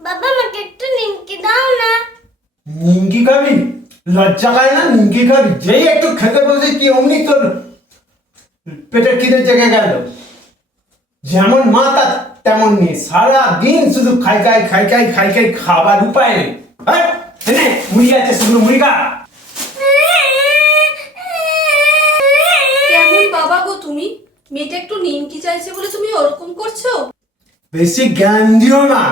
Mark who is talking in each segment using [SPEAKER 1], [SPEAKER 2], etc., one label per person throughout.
[SPEAKER 1] বাবা আমাকে একটু নিমকি দাও না।
[SPEAKER 2] নিমকি খাবি? লজ্জা খায় না? নিমকি খাবি? যেই একটু খেতে বসে কি অমনি তোর পেটের খিদে জেগে গেল? যেমন মা তার তেমন নেই। সারা দিন শুধু খাই খাই খাই খাই খাই খাই খাবার উপায় নেই। হ্যাঁ? মুড়ি আছে শুধু মুড়ি খা।
[SPEAKER 3] কেমন বাবা গো তুমি? মেয়েটা একটু নিমকি চাইছে বলে তুমি ওরকম করছ?
[SPEAKER 2] বেশি জ্ঞান দিও না।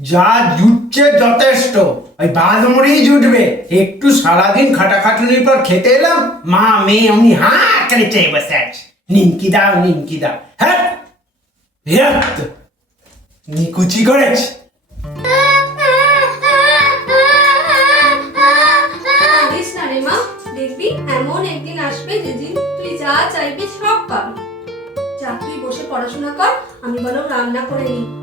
[SPEAKER 2] যা জুটছে যথেষ্ট। ওই বাদ মুড়ি জুটবে। একটু সারাদিন খাটাখাটুনির পর খেতে এলাম। মা, মেয়ে, অমনি হা করে চেয়ে বসে আছে। নিমকি দাও নিমকি দাও। হ্যাঁ নিকুচি করেছে।
[SPEAKER 3] এমন একদিন আসবে যেদিন তুই যা চাইবি সব পাবি। যা, তুই বসে পড়াশোনা কর, আমি বরং রান্না করে নিই।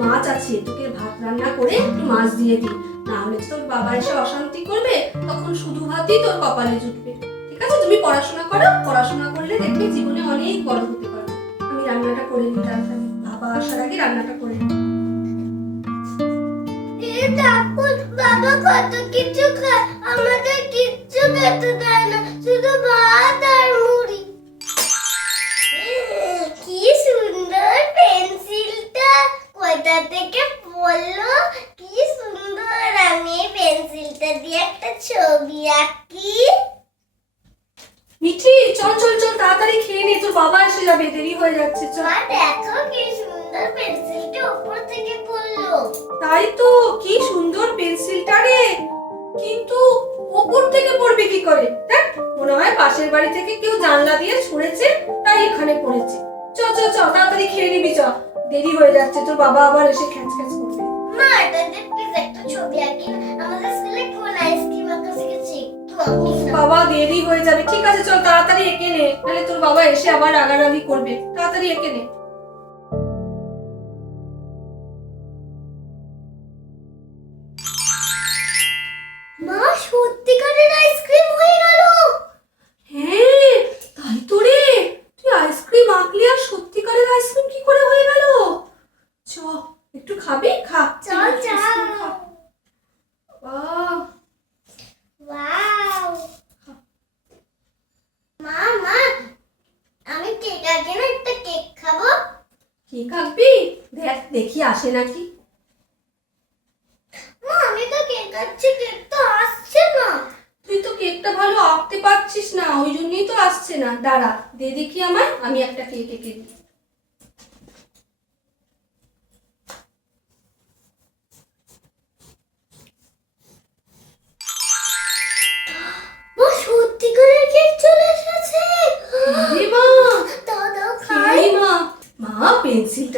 [SPEAKER 3] মাছ আছে, তোকে ভাত রান্না করে একটু মাছ দিয়ে দিই। না হলে তোর বাবা এসে অশান্তি করবে, তখন শুধু ভাতই তোর কপালে জুটবে। ঠিক আছে? তুমি পড়াশোনা করো, পড়াশোনা করলে দেখবে জীবনে অনেক বড় হতে পারবে। আমি রান্নাটা করে নিই তাড়াতাড়ি। বাবা আসার আগে রান্নাটা করে নিই।
[SPEAKER 1] বাবা কত কিছু খায়, আমাদের কিচ্ছু খেতে দেয় না, শুধু ভাত আর মুড়ি দিয়ে একটা ছবি আঁকি।
[SPEAKER 3] মিঠি চল চল চল তাড়াতাড়ি খেয়ে নে তোর বাবা এসে যাবে দেরি হয়ে যাচ্ছে চল।
[SPEAKER 1] মা দেখো কি সুন্দর পেন্সিলটা উপর থেকে পড়ল।
[SPEAKER 3] তাই তো কি সুন্দর পেন্সিলটা রে। কিন্তু ওপর থেকে পড়বে কি করে? দেখ মনে হয় পাশের বাড়ি থেকে কেউ জানলা দিয়ে ছুঁড়েছে তাই এখানে পড়েছে। চ চ চ তাড়াতাড়ি খেয়ে নিবি চ। দেরি হয়ে যাচ্ছে তোর বাবা আবার এসে খ্যাচ খ্যাচ করবে।
[SPEAKER 1] মা এটা প্লিজ একটা ছবি আঁকি আমাদের
[SPEAKER 3] বাবা দেরি হয়ে যাবে। ঠিক আছে চল তাড়াতাড়ি এঁকে নে। নাহলে তোর বাবা এসে আবার রাগারাগি করবে। তাড়াতাড়ি এঁকে নে।
[SPEAKER 1] মা সত্যিকারের আইসক্রিম হয়ে গেল।
[SPEAKER 3] হ্যাঁ তাই তো রে। তুই আইসক্রিম আঁকলি আর সত্যিকারের আইসক্রিম কি করে হয়ে গেল? চ একটু খাবি? খা।
[SPEAKER 1] চল চল। ওয়াও মা মা আমি কেক আগে না একটা কেক খাব।
[SPEAKER 3] কেক আঁকবি দেখ দেখি আসে নাকি।
[SPEAKER 1] মা আমি তো কেক আনছি কেক তো আসছে না।
[SPEAKER 3] তুই তো কেকটা ভালো আঁকতে পারছিস না ওই জন্যই তো আসছে না। দাঁড়া দে দেখি আমায় আমি একটা কেক এঁকে দিই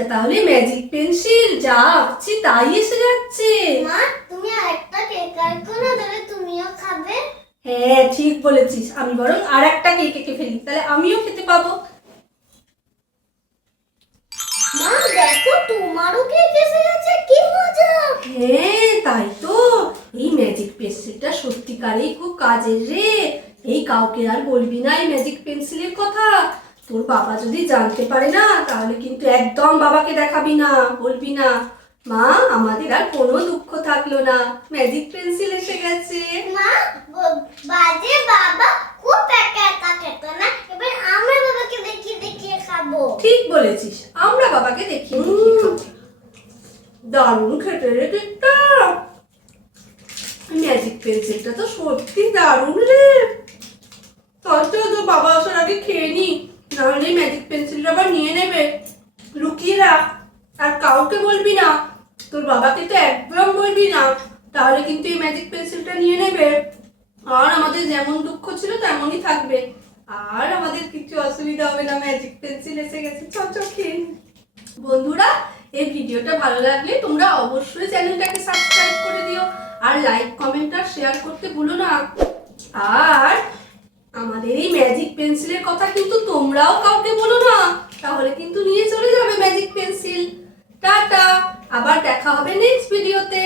[SPEAKER 3] পেন্সিলটা তাহলে ম্যাজিক পেন্সিল যা আঁকছি তাই এসে যাচ্ছে।
[SPEAKER 1] মা তুমি আরেকটা কেক আনকো না তাহলে তুমিও খাবে।
[SPEAKER 3] হ্যাঁ ঠিক বলেছিস। আমি বরং আর একটা কেক এঁকে ফেলি তাহলে আমিও খেতে পাবো।
[SPEAKER 1] মা দেখো তোমারও কেক এসে গেছে কি মজা।
[SPEAKER 3] হ্যাঁ তাই তো। এই ম্যাজিক পেন্সিলটা সত্যিকারেই খুব কাজের রে। এই কাউকে আর বলবি না এই ম্যাজিক পেন্সিলের কথা। তোর বাবা যদি জানতে পারে না তাহলে কিন্তু একদম বাবাকে দেখাবি না বলবি না। মা আমাদের আর কোনো দুঃখ থাকল না। ম্যাজিক পেন্সিল এসে গেছে।
[SPEAKER 1] মা বাজে বাবা খুব একা একা খেত না। এবার আমরা বাবাকে দেখিয়ে দেখিয়ে খাব।
[SPEAKER 3] ঠিক বলেছিস আমরা বাবাকে দেখিয়ে দেখিয়ে খাব। দারুণ খেতে রে কেকটা। ম্যাজিক পেন্সিলটা তো সত্যি দারুণ রে। তাই তো তোর বাবা আসার আগে খেয়ে নি। নাহলে ম্যাজিক পেন্সিলটা আবার নিয়ে নেবে। লুকিয়ে রাখ। আর কাউকে বলবি না। তোর বাবাকে তো একদম বলবি না। তাহলে কিন্তু এই ম্যাজিক পেন্সিলটা নিয়ে নেবে। আর আমাদের যেমন দুঃখ ছিল তেমনই থাকবে। আর আমাদের কিছু অসুবিধা হবে না ম্যাজিক পেন্সিল এসে গেছে। চ বন্ধুরা, এই ভিডিওটা ভালো লাগলে তোমরা অবশ্যই চ্যানেলটাকে সাবস্ক্রাইব করে দিও। আর লাইক কমেন্ট আর শেয়ার করতে ভুলো না। আর আমাদের এই ম্যাজিক পেন্সিলের কথা কিন্তু তোমরাও কাউকে বলো না। তাহলে কিন্তু নিয়ে চলে যাবে ম্যাজিক পেন্সিল টাটা, আবার দেখা হবে নেক্সট ভিডিওতে